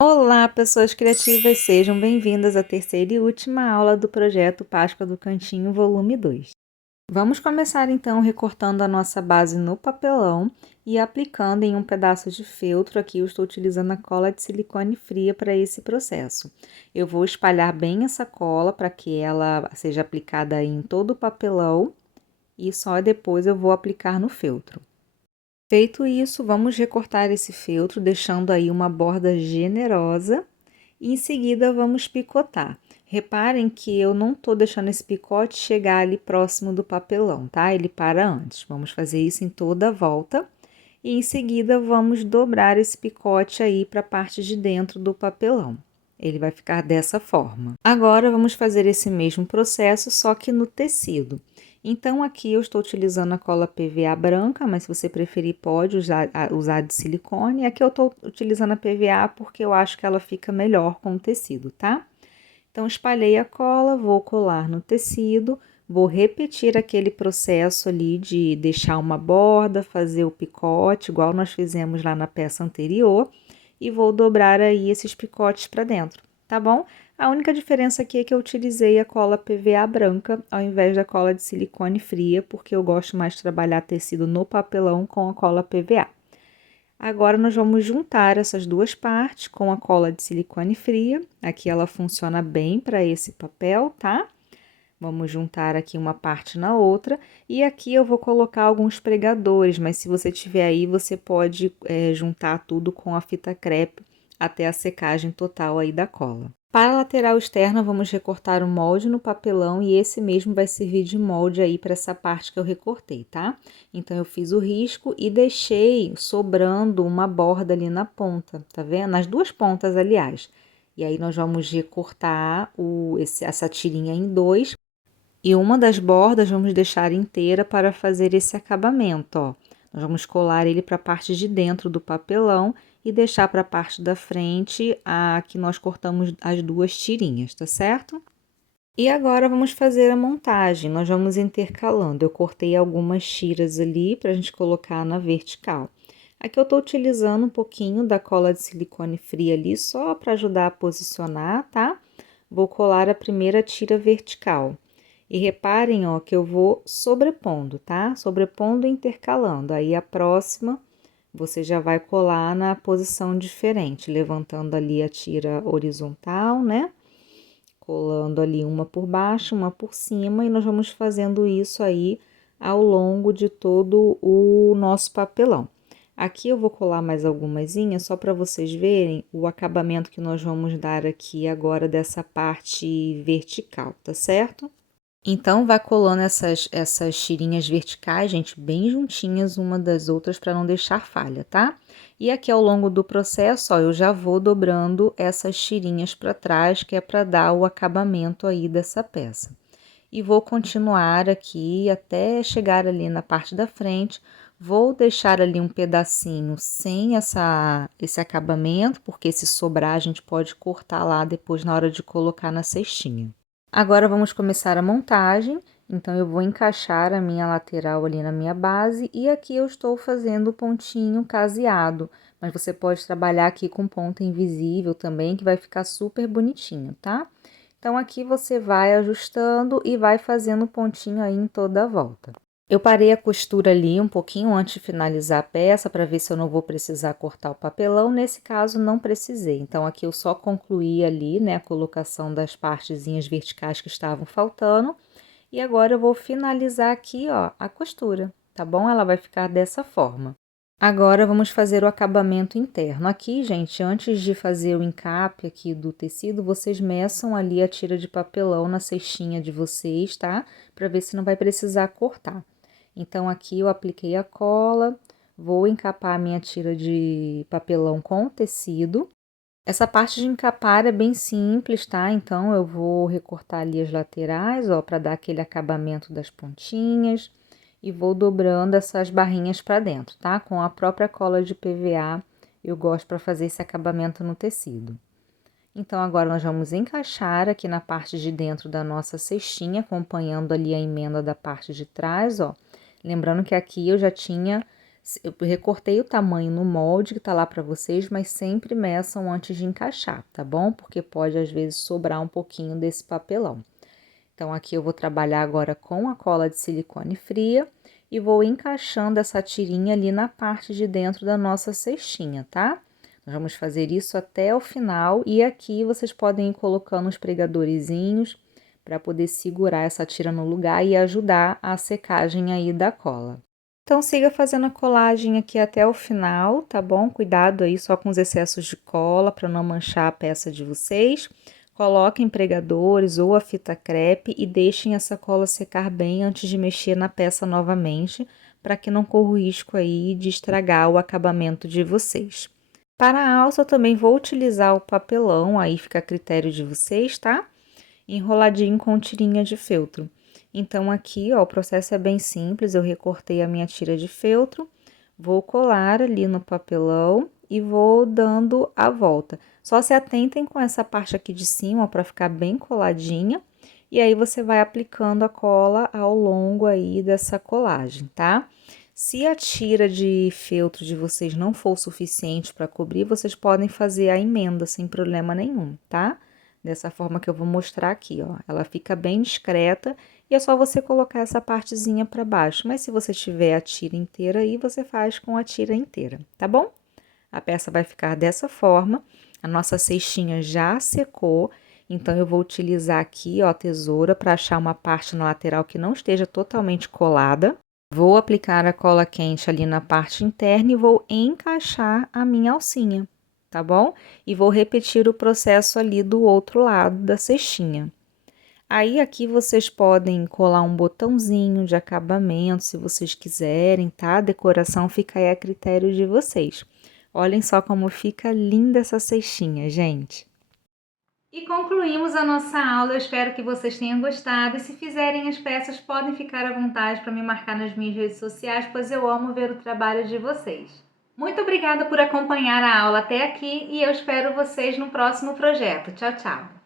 Olá, pessoas criativas, sejam bem-vindas à terceira e última aula do projeto Páscoa do Cantinho, volume 2. Vamos começar então recortando a nossa base no papelão e aplicando em um pedaço de feltro. Aqui eu estou utilizando a cola de silicone fria para esse processo. Eu vou espalhar bem essa cola para que ela seja aplicada em todo o papelão e só depois eu vou aplicar no feltro. Feito isso, vamos recortar esse feltro, deixando aí uma borda generosa e em seguida vamos picotar. Reparem que eu não tô deixando esse picote chegar ali próximo do papelão, tá? Ele para antes. Vamos fazer isso em toda a volta e em seguida vamos dobrar esse picote aí para a parte de dentro do papelão. Ele vai ficar dessa forma. Agora vamos fazer esse mesmo processo, só que no tecido. Então, aqui eu estou utilizando a cola PVA branca, mas se você preferir pode usar de silicone. Aqui eu estou utilizando a PVA porque eu acho que ela fica melhor com o tecido, tá? Então, espalhei a cola, vou colar no tecido, vou repetir aquele processo ali de deixar uma borda, fazer o picote, igual nós fizemos lá na peça anterior, e vou dobrar aí esses picotes para dentro, tá bom? A única diferença aqui é que eu utilizei a cola PVA branca ao invés da cola de silicone fria, porque eu gosto mais de trabalhar tecido no papelão com a cola PVA. Agora, nós vamos juntar essas duas partes com a cola de silicone fria. Aqui ela funciona bem para esse papel, tá? Vamos juntar aqui uma parte na outra. E aqui eu vou colocar alguns pregadores, mas se você tiver aí, você pode juntar tudo com a fita crepe até a secagem total aí da cola. Para a lateral externa, vamos recortar o molde no papelão e esse mesmo vai servir de molde aí para essa parte que eu recortei, tá? Então, eu fiz o risco e deixei sobrando uma borda ali na ponta, tá vendo? Nas duas pontas, aliás. E aí, nós vamos recortar essa tirinha em dois e uma das bordas vamos deixar inteira para fazer esse acabamento, ó. Nós vamos colar ele para a parte de dentro do papelão e deixar para a parte da frente a que nós cortamos as duas tirinhas, tá certo? E agora vamos fazer a montagem, nós vamos intercalando. Eu cortei algumas tiras ali para a gente colocar na vertical. Aqui eu estou utilizando um pouquinho da cola de silicone fria ali, só para ajudar a posicionar, tá? Vou colar a primeira tira vertical. E reparem, ó, que eu vou sobrepondo, tá? Sobrepondo e intercalando. Aí, a próxima, você já vai colar na posição diferente, levantando ali a tira horizontal, né? Colando ali uma por baixo, uma por cima, e nós vamos fazendo isso aí ao longo de todo o nosso papelão. Aqui eu vou colar mais algumas só para vocês verem o acabamento que nós vamos dar aqui agora dessa parte vertical, tá certo? Então, vai colando essas tirinhas verticais, gente, bem juntinhas uma das outras para não deixar falha, tá? E aqui ao longo do processo, ó, eu já vou dobrando essas tirinhas para trás, que é para dar o acabamento aí dessa peça. E vou continuar aqui até chegar ali na parte da frente. Vou deixar ali um pedacinho sem esse acabamento, porque se sobrar a gente pode cortar lá depois na hora de colocar na cestinha. Agora vamos começar a montagem, então eu vou encaixar a minha lateral ali na minha base e aqui eu estou fazendo o pontinho caseado, mas você pode trabalhar aqui com ponta invisível também, que vai ficar super bonitinho, tá? Então, aqui você vai ajustando e vai fazendo pontinho aí em toda a volta. Eu parei a costura ali um pouquinho antes de finalizar a peça para ver se eu não vou precisar cortar o papelão. Nesse caso, não precisei. Então, aqui eu só concluí ali, né, a colocação das partezinhas verticais que estavam faltando. E agora eu vou finalizar aqui, ó, a costura, tá bom? Ela vai ficar dessa forma. Agora, vamos fazer o acabamento interno. Aqui, gente, antes de fazer o encape aqui do tecido, vocês meçam ali a tira de papelão na cestinha de vocês, tá? Para ver se não vai precisar cortar. Então, aqui eu apliquei a cola, vou encapar a minha tira de papelão com o tecido. Essa parte de encapar é bem simples, tá? Então, eu vou recortar ali as laterais, ó, para dar aquele acabamento das pontinhas. E vou dobrando essas barrinhas para dentro, tá? Com a própria cola de PVA, eu gosto para fazer esse acabamento no tecido. Então, agora nós vamos encaixar aqui na parte de dentro da nossa cestinha, acompanhando ali a emenda da parte de trás, ó. Lembrando que aqui eu já tinha Eu recortei o tamanho no molde que tá lá para vocês, mas sempre meçam antes de encaixar, tá bom? Porque pode às vezes sobrar um pouquinho desse papelão. Então, aqui eu vou trabalhar agora com a cola de silicone fria e vou encaixando essa tirinha ali na parte de dentro da nossa cestinha, tá? Nós vamos fazer isso até o final e aqui vocês podem ir colocando os pregadorzinhos para poder segurar essa tira no lugar e ajudar a secagem aí da cola. Então, siga fazendo a colagem aqui até o final, tá bom? Cuidado aí só com os excessos de cola para não manchar a peça de vocês. Coloquem pregadores ou a fita crepe e deixem essa cola secar bem antes de mexer na peça novamente, para que não corra o risco aí de estragar o acabamento de vocês. Para a alça, eu também vou utilizar o papelão, aí fica a critério de vocês, tá? Enroladinho com tirinha de feltro. Então, aqui, ó, o processo é bem simples, eu recortei a minha tira de feltro, vou colar ali no papelão e vou dando a volta. Só se atentem com essa parte aqui de cima, para ficar bem coladinha, e aí você vai aplicando a cola ao longo aí dessa colagem, tá? Se a tira de feltro de vocês não for o suficiente para cobrir, vocês podem fazer a emenda sem problema nenhum, tá? Dessa forma que eu vou mostrar aqui, ó. Ela fica bem discreta e é só você colocar essa partezinha para baixo. Mas se você tiver a tira inteira aí, você faz com a tira inteira, tá bom? A peça vai ficar dessa forma. A nossa cestinha já secou, então eu vou utilizar aqui, ó, a tesoura para achar uma parte na lateral que não esteja totalmente colada. Vou aplicar a cola quente ali na parte interna e vou encaixar a minha alcinha, tá bom? E vou repetir o processo ali do outro lado da cestinha. Aí, aqui vocês podem colar um botãozinho de acabamento, se vocês quiserem, tá? A decoração fica aí a critério de vocês. Olhem só como fica linda essa cestinha, gente. E concluímos a nossa aula, eu espero que vocês tenham gostado. E se fizerem as peças, podem ficar à vontade para me marcar nas minhas redes sociais, pois eu amo ver o trabalho de vocês. Muito obrigada por acompanhar a aula até aqui e eu espero vocês no próximo projeto. Tchau, tchau!